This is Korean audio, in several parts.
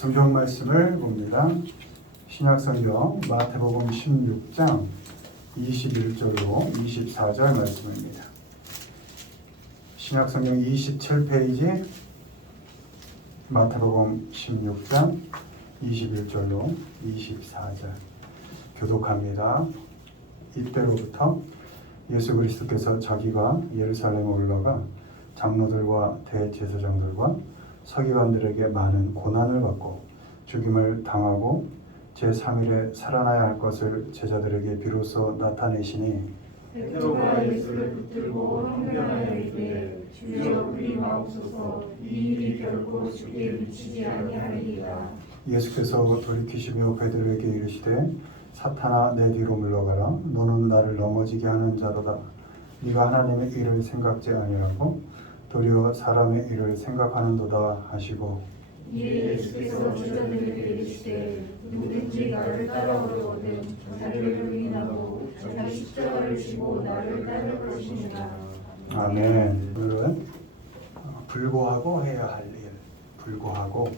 성경 말씀을 봅니다. 신약성경 마태복음 16장 21절로 24절 말씀입니다. 신약성경 27페이지 마태복음 16장 21절로 24절 교독합니다. 이때로부터 예수 그리스도께서 자기가 예루살렘에 올라가 장로들과 대제사장들과 서기관들에게 많은 고난을 받고 죽임을 당하고 제3일에 살아나야 할 것을 제자들에게 비로소 나타내시니 베드로가 예수를 붙들고 항변하여 이르되 주여 우리 마옵소서 이 일이 결코 주께 미치지 아니하리이다. 예수께서 돌이키시며 베드로에게 이르시되 사탄아 내 뒤로 물러가라 너는 나를 넘어지게 하는 자로다. 네가 하나님의 일을 생각지 아니하고 도리어 사람의 일을 생각하는도다 하시고 이에 예수께서 제자들에게 이르시되 누구든지 나를 따라오려거든 자기를 부인하고 자기 십자가를 지고 나를 따를 것이니라. 아멘. 오늘은 불고하고 해야 할 일, 불고하고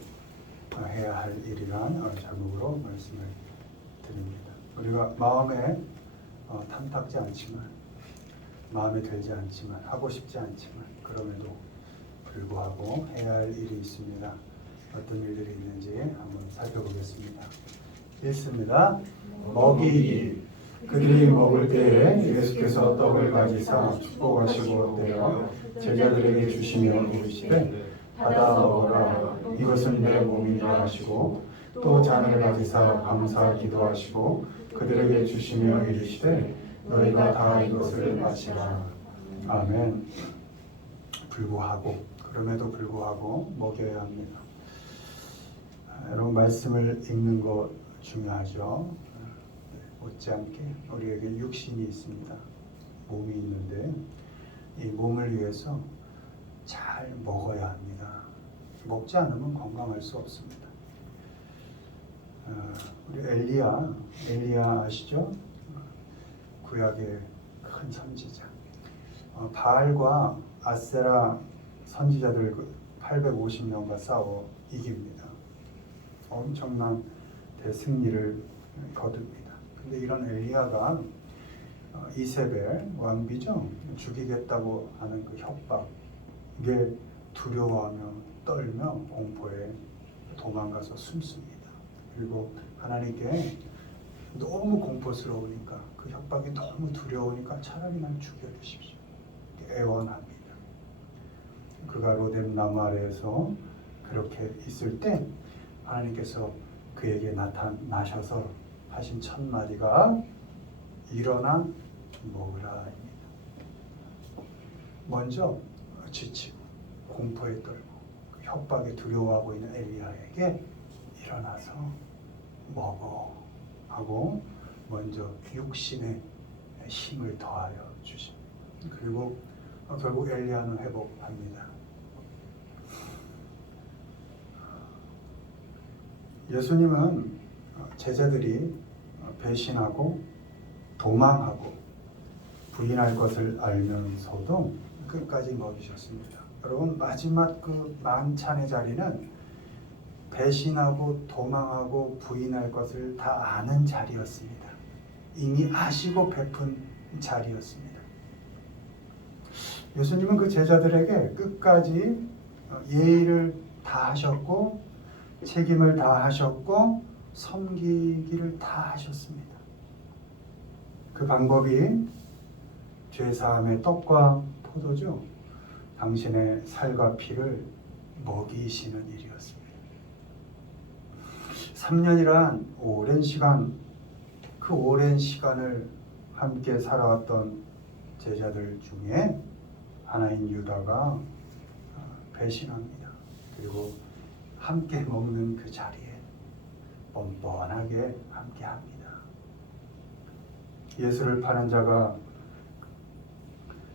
해야 할 일이란 제목으로 말씀을 드립니다. 우리가 마음에 탐탁지 않지만 마음에 들지 않지만 하고 싶지 않지만 그럼에도 불구하고 해야 할 일이 있습니다. 어떤 일들이 있는지 한번 살펴보겠습니다. 읽습니다. 먹이기. 그들이 먹을 때에 예수께서 떡을 가지사 축복하시고 떼어 제자들에게 주시며 이르시되 받아 먹어라 이것은 내 몸이라 하시고 또 잔을 가지사 감사 기도하시고 그들에게 주시며 이르시되 너희가 다 이것을 마시라. 아멘. 불구하고 그럼에도 불구하고 먹여야 합니다. 여러분 말씀을 읽는 것 중요하죠. 못지않게 우리에게 육신이 있습니다. 몸이 있는데 이 몸을 위해서 잘 먹어야 합니다. 먹지 않으면 건강할 수 없습니다. 우리 엘리야 아시죠? 구약의 큰 선지자. 바알과 아세라 선지자들 850명과 싸워 이깁니다. 엄청난 대승리를 거둡니다. 근데 이런 엘리야가 이세벨 왕비죠. 죽이겠다고 하는 그 협박, 이게 두려워하며 떨며 공포에 도망가서 숨습니다. 그리고 하나님께 너무 공포스러우니까 그 협박이 너무 두려우니까 차라리 날 죽여주십시오. 애원합니다. 그가 로뎀 나무 아래에서 그렇게 있을 때 하나님께서 그에게 나타나셔서 하신 첫 마디가 일어나 먹으라입니다. 먼저 지치고 공포에 떨고 협박에 두려워하고 있는 엘리야에게 일어나서 먹어 하고 먼저 육신의 힘을 더하여 주십니다. 그리고 결국 엘리야는 회복합니다. 예수님은 제자들이 배신하고 도망하고 부인할 것을 알면서도 끝까지 먹이셨습니다. 여러분 마지막 그 만찬의 자리는 배신하고 도망하고 부인할 것을 다 아는 자리였습니다. 이미 아시고 베푼 자리였습니다. 예수님은 그 제자들에게 끝까지 예의를 다 하셨고 책임을 다 하셨고 섬기기를 다 하셨습니다. 그 방법이 죄사함의 떡과 포도주, 당신의 살과 피를 먹이시는 일이었습니다. 3년이란 오랜 시간, 그 오랜 시간을 함께 살아왔던 제자들 중에 하나인 유다가 배신합니다. 그리고 함께 먹는 그 자리에 뻔뻔하게 함께 합니다. 예수를 파는 자가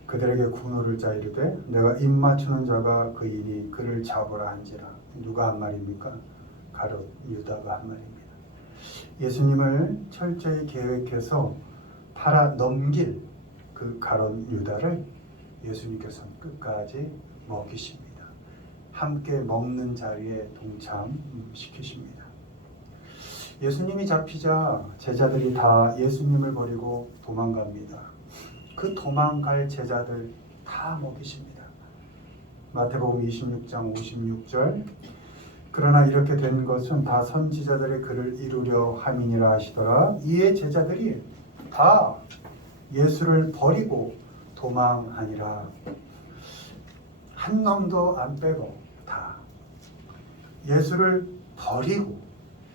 그들에게 군호를 짜 이르되 내가 입 맞추는 자가 그이니 그를 잡으라 한지라. 누가 한 말입니까? 가롯 유다가 한 말입니다. 예수님을 철저히 계획해서 팔아 넘길 그 가롯 유다를 예수님께서는 끝까지 먹이십니다. 함께 먹는 자리에 동참시키십니다. 예수님이 잡히자 제자들이 다 예수님을 버리고 도망갑니다. 그 도망갈 제자들 다 먹이십니다. 마태복음 26장 56절 그러나 이렇게 된 것은 다 선지자들의 글을 이루려 함이니라 하시더라. 이에 제자들이 다 예수를 버리고 도망하니라. 한 놈도 안 빼고 다 예수를 버리고.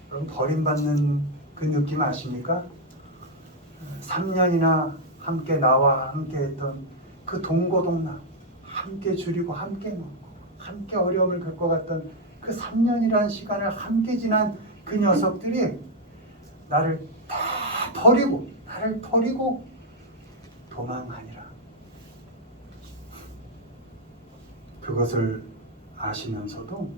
그럼 버림받는 그 느낌 아십니까? 3년이나 함께 나와 함께 했던 그 동고동락, 함께 줄이고 함께 먹고 함께 어려움을 겪어갔던 그 3년이라는 시간을 함께 지난 그 녀석들이 나를 다 버리고 나를 버리고 도망하니라. 그것을 아시면서도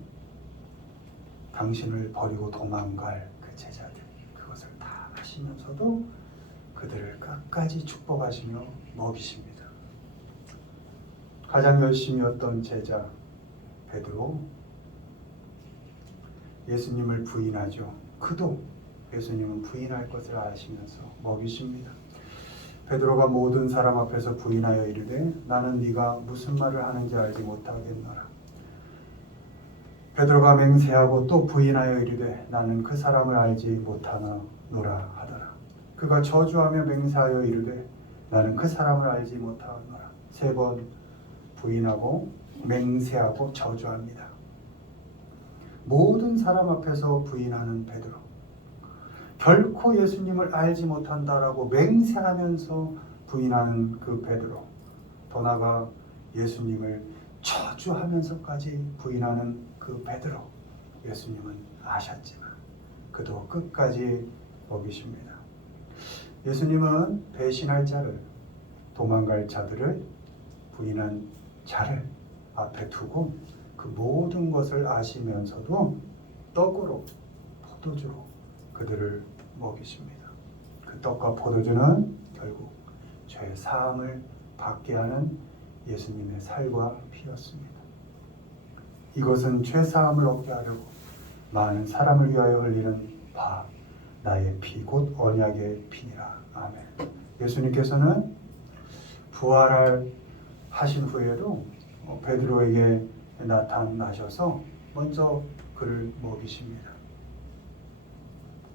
당신을 버리고 도망갈 그 제자들, 그것을 다 아시면서도 그들을 끝까지 축복하시며 먹이십니다. 가장 열심이었던 제자 베드로, 예수님을 부인하죠. 그도 예수님은 부인할 것을 아시면서 먹이십니다. 베드로가 모든 사람 앞에서 부인하여 이르되 나는 네가 무슨 말을 하는지 알지 못하겠노라. 베드로가 맹세하고 또 부인하여 이르되 나는 그 사람을 알지 못하노라 하더라. 그가 저주하며 맹세하여 이르되 나는 그 사람을 알지 못하노라. 3번 부인하고 맹세하고 저주합니다. 모든 사람 앞에서 부인하는 베드로, 결코 예수님을 알지 못한다라고 맹세하면서 부인하는 그 베드로, 더 나아가 예수님을 저주하면서까지 부인하는 그 베드로, 예수님은 아셨지만 그도 끝까지 먹이십니다. 예수님은 배신할 자를, 도망갈 자들을, 부인한 자를 앞에 두고 그 모든 것을 아시면서도 떡으로 포도주로 그들을 먹이십니다. 그 떡과 포도주는 결국 죄 사함을 받게 하는 예수님의 살과 피였습니다. 이것은 죄 사함을 얻게 하려고 많은 사람을 위하여 흘리는 바 나의 피 곧 언약의 피니라. 아멘. 예수님께서는 부활을 하신 후에도 베드로에게 나타나셔서 먼저 그를 먹이십니다.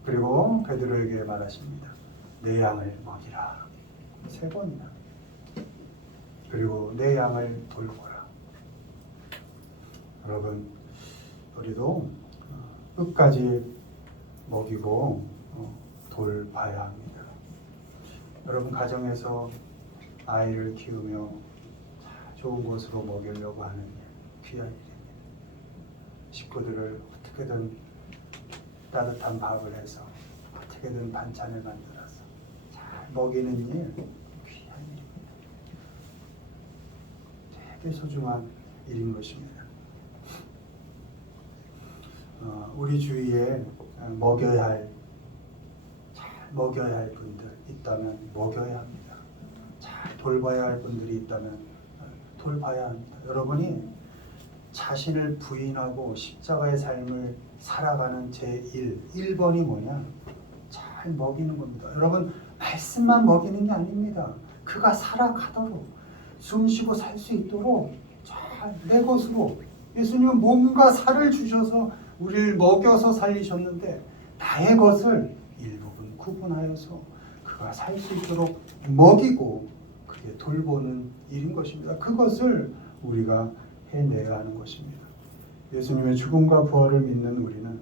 그리고 베드로에게 말하십니다. 내 양을 먹이라. 3번이나. 그리고 내 양을 돌보라. 여러분, 우리도 끝까지 먹이고 돌봐야 합니다. 여러분 가정에서 아이를 키우며 좋은 곳으로 먹이려고 하는 일, 귀한 일입니다. 식구들을 어떻게든 따뜻한 밥을 해서 어떻게든 반찬을 만들어서 잘 먹이는 일, 귀한 일입니다. 되게 소중한 일인 것입니다. 우리 주위에 먹여야 할, 잘 먹여야 할 분들 있다면 먹여야 합니다. 잘 돌봐야 할 분들이 있다면 돌봐야 합니다. 여러분이 자신을 부인하고 십자가의 삶을 살아가는 제1번이 뭐냐? 잘 먹이는 겁니다. 여러분, 말씀만 먹이는 게 아닙니다. 그가 살아가도록, 숨쉬고 살 수 있도록 잘 내 것으로, 예수님은 몸과 살을 주셔서 우리를 먹여서 살리셨는데 나의 것을 일부분 구분하여서 그가 살 수 있도록 먹이고 그게 돌보는 일인 것입니다. 그것을 우리가 해내야 하는 것입니다. 예수님의 죽음과 부활을 믿는 우리는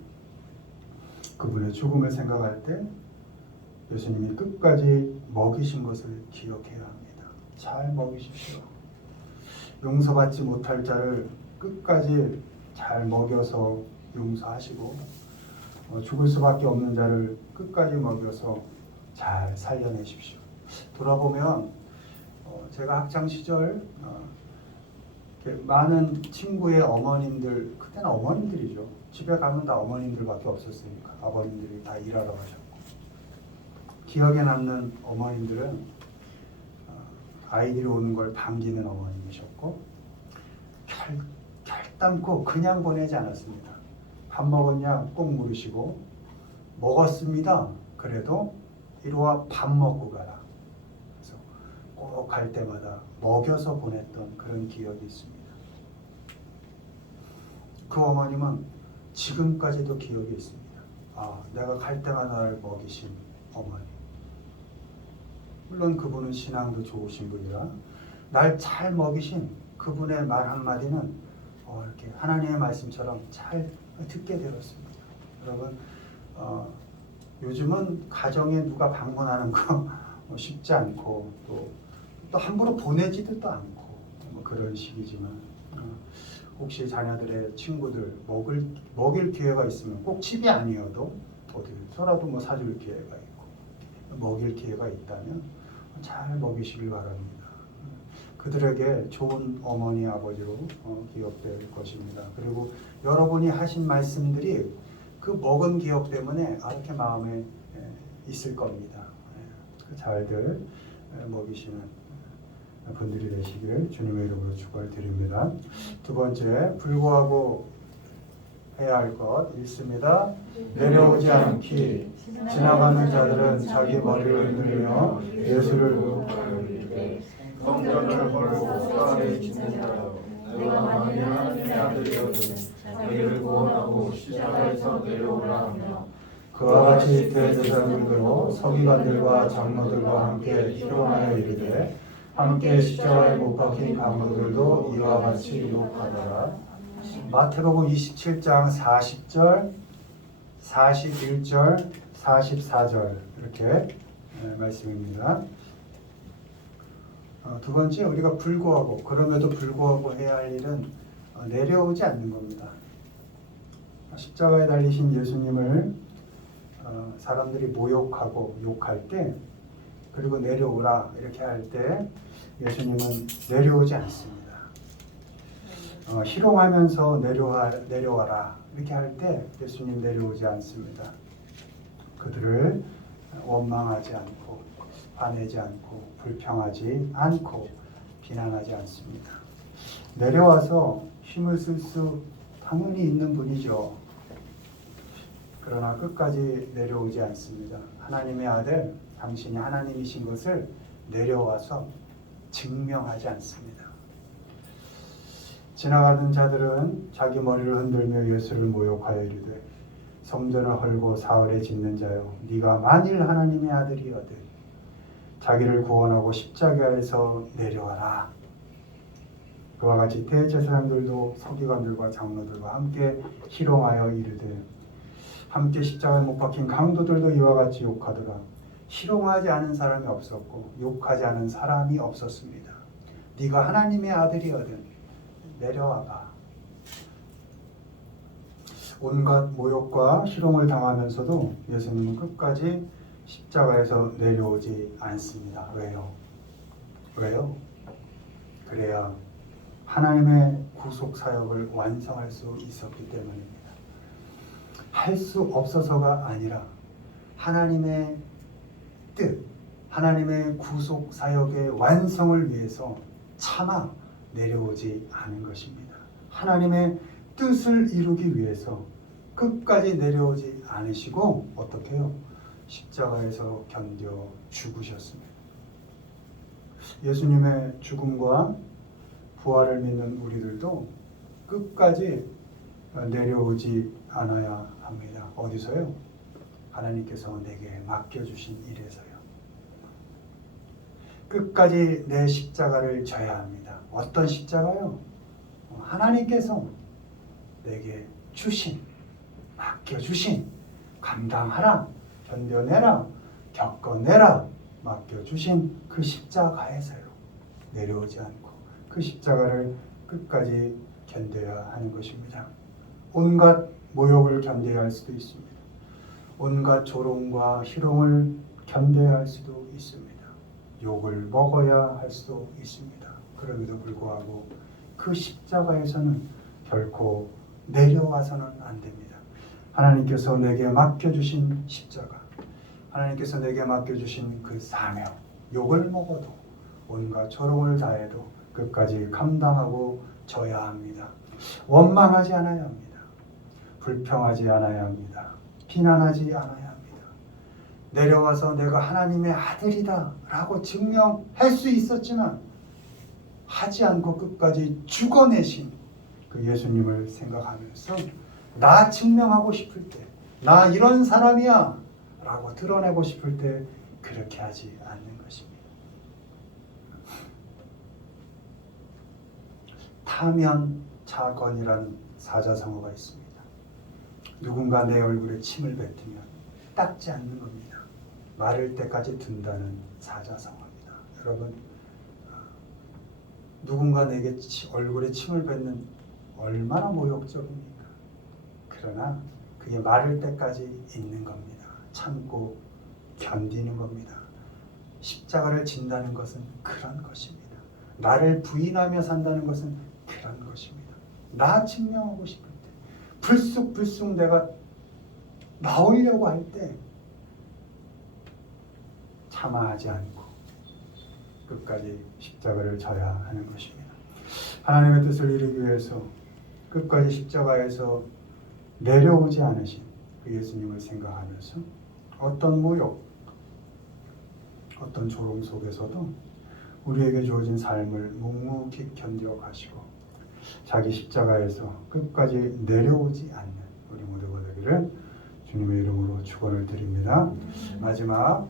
그분의 죽음을 생각할 때 예수님이 끝까지 먹이신 것을 기억해야 합니다. 잘 먹이십시오. 용서받지 못할 자를 끝까지 잘 먹여서 용서하시고 죽을 수밖에 없는 자를 끝까지 먹여서 잘 살려내십시오. 돌아보면 제가 학창 시절 많은 친구의 어머님들, 그때는 어머님들이죠. 집에 가면 다 어머님들밖에 없었으니까 아버님들이 다 일하러 가셨고, 기억에 남는 어머님들은 아이들이 오는 걸 반기는 어머님이셨고, 결단코 그냥 보내지 않았습니다. 밥 먹었냐 꼭 물으시고 먹었습니다. 그래도 이리와 밥 먹고 가라. 그래서 꼭 갈 때마다 먹여서 보냈던 그런 기억이 있습니다. 그 어머님은 지금까지도 기억이 있습니다. 아, 내가 갈 때마다 나를 먹이신 어머니. 물론 그분은 신앙도 좋으신 분이라 날 잘 먹이신 그분의 말 한마디는 이렇게 하나님의 말씀처럼 잘 듣게 되었습니다. 여러분, 요즘은 가정에 누가 방문하는 거 쉽지 않고 또 함부로 보내지도 또 않고 뭐 그런 시기지만 혹시 자녀들의 친구들 먹일 기회가 있으면 꼭 집이 아니어도 어디서라도 뭐 사줄 기회가 있고 먹일 기회가 있다면 잘 먹이시길 바랍니다. 그들에게 좋은 어머니 아버지로 기억될 것입니다. 그리고 여러분이 하신 말씀들이 그 먹은 기억 때문에 이렇게 마음에 있을 겁니다. 잘들 먹이시는 분들이 되시길 주님의 이름으로 축원을 드립니다. 두 번째, 불구하고 해야 할 것 읽습니다. 내려오지 않기. 지나가는 자들은 자기 머리를 흔들며 예수를 모욕하는데 성전을 헐고 사흘에 짓는 자여 내가 만일 하나님의 아들이거든 자기를 구원하고 십자가에서 내려오라 하며 그와 같이 대제사장들도 서기관들과 장로들과 함께 희롱하여 이르되 함께 십자가에 못 박힌 강도들도 이와 같이 욕하더라. 마태복음 27장 40절, 41절, 44절 이렇게 말씀입니다. 두 번째, 우리가 불구하고 그럼에도 불구하고 해야 할 일은 내려오지 않는 겁니다. 십자가에 달리신 예수님을 사람들이 모욕하고 욕할 때 그리고 내려오라 이렇게 할 때 예수님은 내려오지 않습니다. 희롱하면서 내려와라 이렇게 할 때 예수님 내려오지 않습니다. 그들을 원망하지 않고 화내지 않고 불평하지 않고 비난하지 않습니다. 내려와서 힘을 쓸 수 당연히 있는 분이죠. 그러나 끝까지 내려오지 않습니다. 하나님의 아들, 당신이 하나님이신 것을 내려와서 증명하지 않습니다. 지나가는 자들은 자기 머리를 흔들며 예수를 모욕하여 이르되 성전을 헐고 사흘에 짓는 자여 네가 만일 하나님의 아들이거든 자기를 구원하고 십자가에서 내려와라. 그와 같이 대제사장들도 서기관들과 장로들과 함께 희롱하여 이르되 함께 십자가에 못 박힌 강도들도 이와 같이 욕하더라. 희롱하지 않은 사람이 없었고 욕하지 않은 사람이 없었습니다. 네가 하나님의 아들이거든 내려와봐. 온갖 모욕과 희롱을 당하면서도 예수님은 끝까지 십자가에서 내려오지 않습니다. 왜요? 그래야 하나님의 구속 사역을 완성할 수 있었기 때문입니다. 할 수 없어서가 아니라 하나님의 뜻, 하나님의 구속 사역의 완성을 위해서 차마 내려오지 않은 것입니다. 하나님의 뜻을 이루기 위해서 끝까지 내려오지 않으시고 어떻게 해요? 십자가에서 견뎌 죽으셨습니다. 예수님의 죽음과 부활을 믿는 우리들도 끝까지 내려오지 않아야 합니다. 어디서요? 하나님께서 내게 맡겨주신 일에서요. 끝까지 내 십자가를 져야 합니다. 어떤 십자가요? 하나님께서 내게 주신, 맡겨주신, 감당하라, 견뎌내라, 겪어내라, 맡겨주신 그 십자가에서요. 내려오지 않고 그 십자가를 끝까지 견뎌야 하는 것입니다. 온갖 모욕을 견뎌야 할 수도 있습니다. 온갖 조롱과 희롱을 견뎌야 할 수도 있습니다. 욕을 먹어야 할 수도 있습니다. 그럼에도 불구하고 그 십자가에서는 결코 내려와서는 안 됩니다. 하나님께서 내게 맡겨주신 십자가, 하나님께서 내게 맡겨주신 그 사명, 욕을 먹어도 온갖 조롱을 다해도 끝까지 감당하고 져야 합니다. 원망하지 않아야 합니다. 불평하지 않아야 합니다. 비난하지 않아야 합니다. 내려와서 내가 하나님의 아들이다 라고 증명할 수 있었지만 하지 않고 끝까지 죽어내신 그 예수님을 생각하면서 나 증명하고 싶을 때, 나 이런 사람이야 라고 드러내고 싶을 때 그렇게 하지 않는 것입니다. 타면차건이라는 사자성어가 있습니다. 누군가 내 얼굴에 침을 뱉으면 닦지 않는 겁니다. 마를 때까지 둔다는 사자성어입니다. 여러분, 누군가 내게 얼굴에 침을 뱉는 얼마나 모욕적입니까? 그러나 그게 마를 때까지 있는 겁니다. 참고 견디는 겁니다. 십자가를 진다는 것은 그런 것입니다. 나를 부인하며 산다는 것은 그런 것입니다. 나 증명하고 싶을 때, 불쑥불쑥 내가 나오려고 할 때 참아하지 않고 끝까지 십자가를 져야 하는 것입니다. 하나님의 뜻을 이루기 위해서 끝까지 십자가에서 내려오지 않으신 그 예수님을 생각하면서 어떤 모욕, 어떤 조롱 속에서도 우리에게 주어진 삶을 묵묵히 견뎌가시고 자기 십자가에서 끝까지 내려오지 않는 우리 모두가 되기를 주님의 이름으로 축원을 드립니다. 마지막,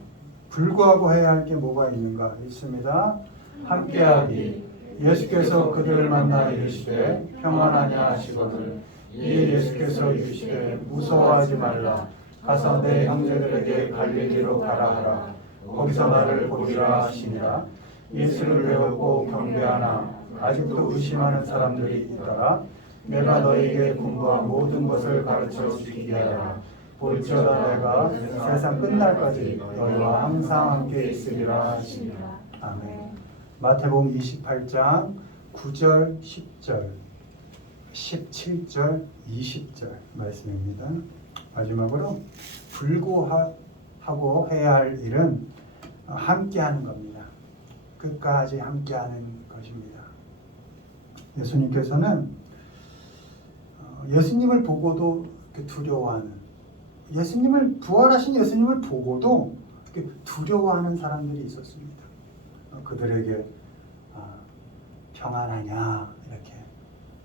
불구하고 해야 할 게 뭐가 있는가 있습니다. 함께하기. 예수께서 그들을 만나 이르시되 평안하냐 하시거늘 이에 예수께서 이르시되 무서워하지 말라. 가서 내 형제들에게 갈릴리로 가라 하라. 거기서 나를 보리라 하시니라. 예수를 배웠고 경배하나 아직도 의심하는 사람들이 있더라. 내가 너에게 공부한 모든 것을 가르쳐 주기게 하라. 볼지어다 내가 세상 끝날까지 너희와 항상 함께 있으리라 하시니라. 아멘. 마태복음 28장 9절, 10절, 17절, 20절 말씀입니다. 마지막으로 불구하고 해야 할 일은 함께하는 겁니다. 끝까지 함께하는 것입니다. 예수님께서는 예수님을 보고도 두려워하는, 예수님을 부활하신 예수님을 보고도 두려워하는 사람들이 있었습니다. 그들에게 평안하냐 이렇게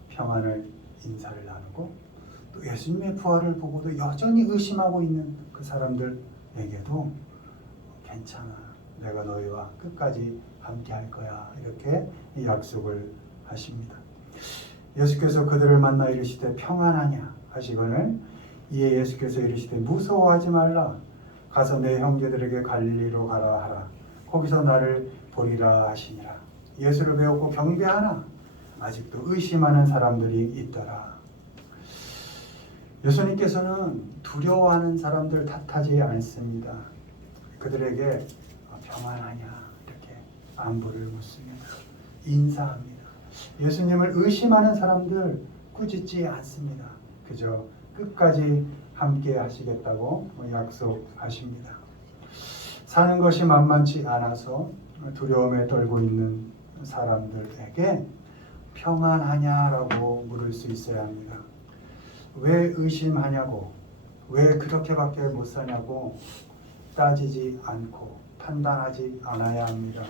평안을 인사를 나누고 또 예수님의 부활을 보고도 여전히 의심하고 있는 그 사람들에게도 괜찮아, 내가 너희와 끝까지 함께 할 거야 이렇게 약속을 하십니다. 예수께서 그들을 만나 이르시되 평안하냐 하시거늘 이에 예수께서 이르시되 무서워하지 말라. 가서 내 형제들에게 갈릴리로 가라 하라. 거기서 나를 보리라 하시니라. 예수를 배웠고 경배하나 아직도 의심하는 사람들이 있더라. 예수님께서는 두려워하는 사람들 탓하지 않습니다. 그들에게 평안하냐 이렇게 안부를 묻습니다. 인사합니다. 예수님을 의심하는 사람들 꾸짖지 않습니다. 그저 끝까지 함께 하시겠다고 약속하십니다. 사는 것이 만만치 않아서 두려움에 떨고 있는 사람들에게 평안하냐라고 물을 수 있어야 합니다. 왜 의심하냐고, 왜 그렇게밖에 못 사냐고 따지지 않고 판단하지 않아야 합니다.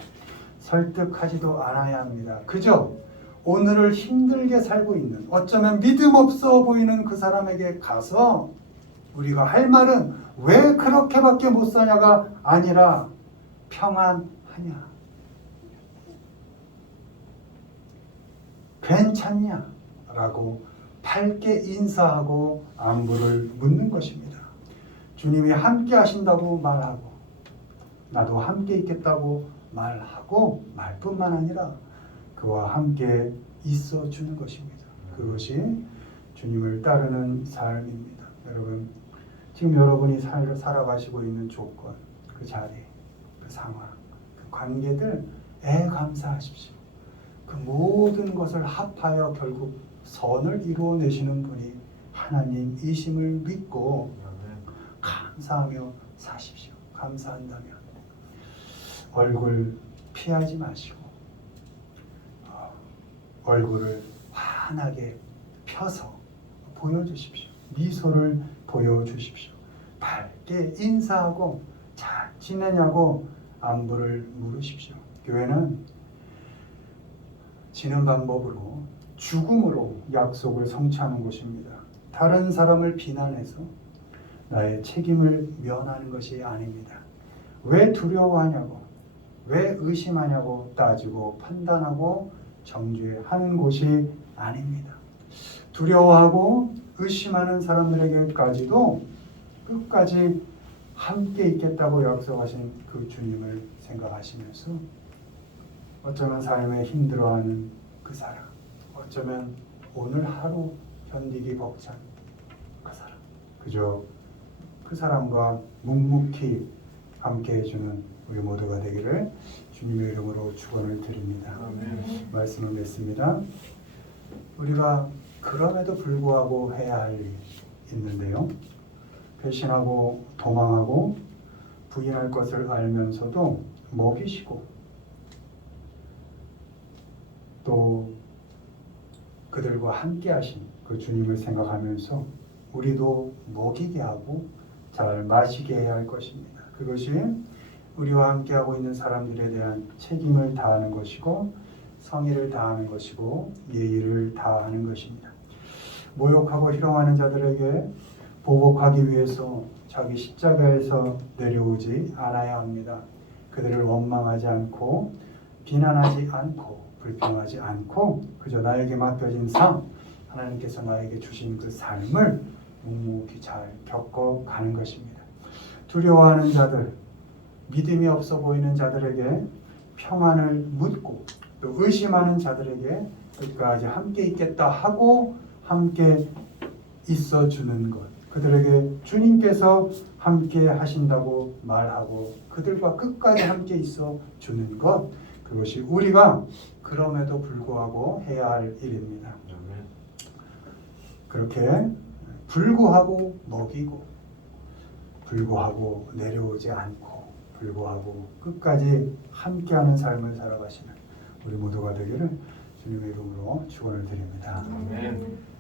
설득하지도 않아야 합니다. 그저 오늘을 힘들게 살고 있는, 어쩌면 믿음 없어 보이는 그 사람에게 가서 우리가 할 말은 왜 그렇게밖에 못 사냐가 아니라 평안하냐, 괜찮냐 라고 밝게 인사하고 안부를 묻는 것입니다. 주님이 함께 하신다고 말하고 나도 함께 있겠다고 말하고 말뿐만 아니라 그와 함께 있어 주는 것입니다. 그것이 주님을 따르는 삶입니다. 여러분, 지금 여러분이 살아가시고 있는 조건, 그 자리, 그 상황, 그 관계들에 감사하십시오. 그 모든 것을 합하여 결국 선을 이루어내시는 분이 하나님이심을 믿고 감사하며 사십시오. 감사한다면 얼굴 피하지 마시고 얼굴을 환하게 펴서 보여주십시오. 미소를 보여주십시오. 밝게 인사하고 잘 지내냐고 안부를 물으십시오. 교회는 지는 방법으로 죽음으로 약속을 성취하는 곳입니다. 다른 사람을 비난해서 나의 책임을 면하는 것이 아닙니다. 왜 두려워하냐고, 왜 의심하냐고 따지고 판단하고 정죄하는 곳이 아닙니다. 두려워하고 의심하는 사람들에게까지도 끝까지 함께 있겠다고 약속하신 그 주님을 생각하시면서 어쩌면 삶에 힘들어하는 그 사람, 어쩌면 오늘 하루 견디기 벅찬 그 사람, 그저 그 사람과 묵묵히 함께 해주는 우리 모두가 되기를 주님의 이름으로 축원을 드립니다. 아멘. 말씀을 맺습니다. 우리가 그럼에도 불구하고 해야 할 일이 있는데요. 배신하고 도망하고 부인할 것을 알면서도 먹이시고 또 그들과 함께 하신 그 주님을 생각하면서 우리도 먹이게 하고 잘 마시게 해야 할 것입니다. 그것이 우리와 함께하고 있는 사람들에 대한 책임을 다하는 것이고 성의를 다하는 것이고 예의를 다하는 것입니다. 모욕하고 희롱하는 자들에게 보복하기 위해서 자기 십자가에서 내려오지 않아야 합니다. 그들을 원망하지 않고 비난하지 않고 불평하지 않고 그저 나에게 맡겨진 삶, 하나님께서 나에게 주신 그 삶을 묵묵히 잘 겪어가는 것입니다. 두려워하는 자들, 믿음이 없어 보이는 자들에게 평안을 묻고 또 의심하는 자들에게 끝까지 함께 있겠다 하고 함께 있어주는 것, 그들에게 주님께서 함께 하신다고 말하고 그들과 끝까지 함께 있어주는 것, 그것이 우리가 그럼에도 불구하고 해야 할 일입니다. 그렇게 불구하고 먹이고 불구하고 내려오지 않고 불구하고 끝까지 함께하는 삶을 살아가시는 우리 모두가 되기를 주님의 이름으로 축원을 드립니다. 아멘.